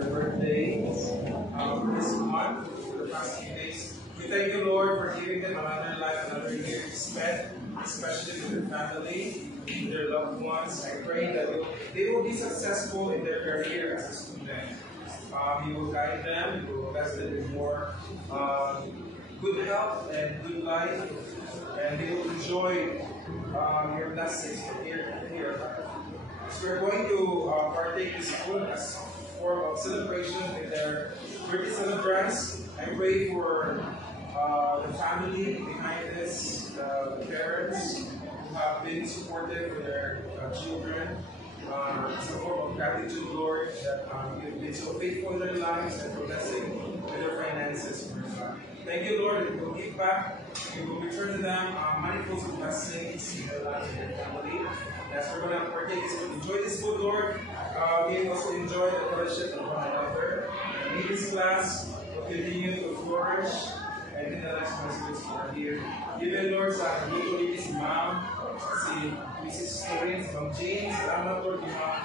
their birthday this month, for the past few days. We thank you, Lord, for giving them another life, another year to spend, especially with their family, with their loved ones. I pray that they will be successful in their career as a student. You will guide them, you will bless them with more good health and good life, and they will enjoy your blessings from here to here. So we're going to partake this food as a form of celebration with their birthday celebrants. I pray for the family behind this, the parents who have been supportive with their children. It's a form of gratitude, Lord, that you've been so faithful in their lives and for blessing with their finances. Thank you, Lord, that you will give back, you will return to them manifolds of blessings in their lives and their family. As we're going to partake this food, enjoy this food, Lord. We also enjoy the fellowship of one another. And may this class will continue to flourish and in the next messages who are here. Even, Lord, sa hindi ko si Ma'am, si Mrs. Storins, Ma'am Jane, salamat, Lord, ni Ma'am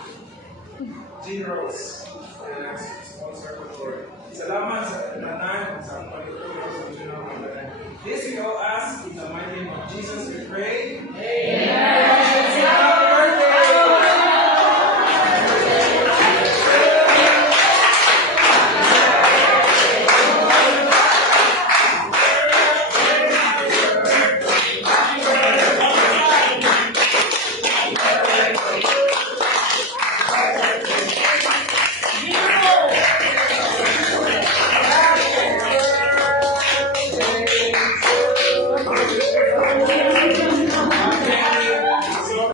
Jean Rose. And ang sponsor ko, Lord. Salamat sa tanan, sa pagkakot sa Regional Mandaran. This we all ask in the mighty name of Jesus, we pray. Amen.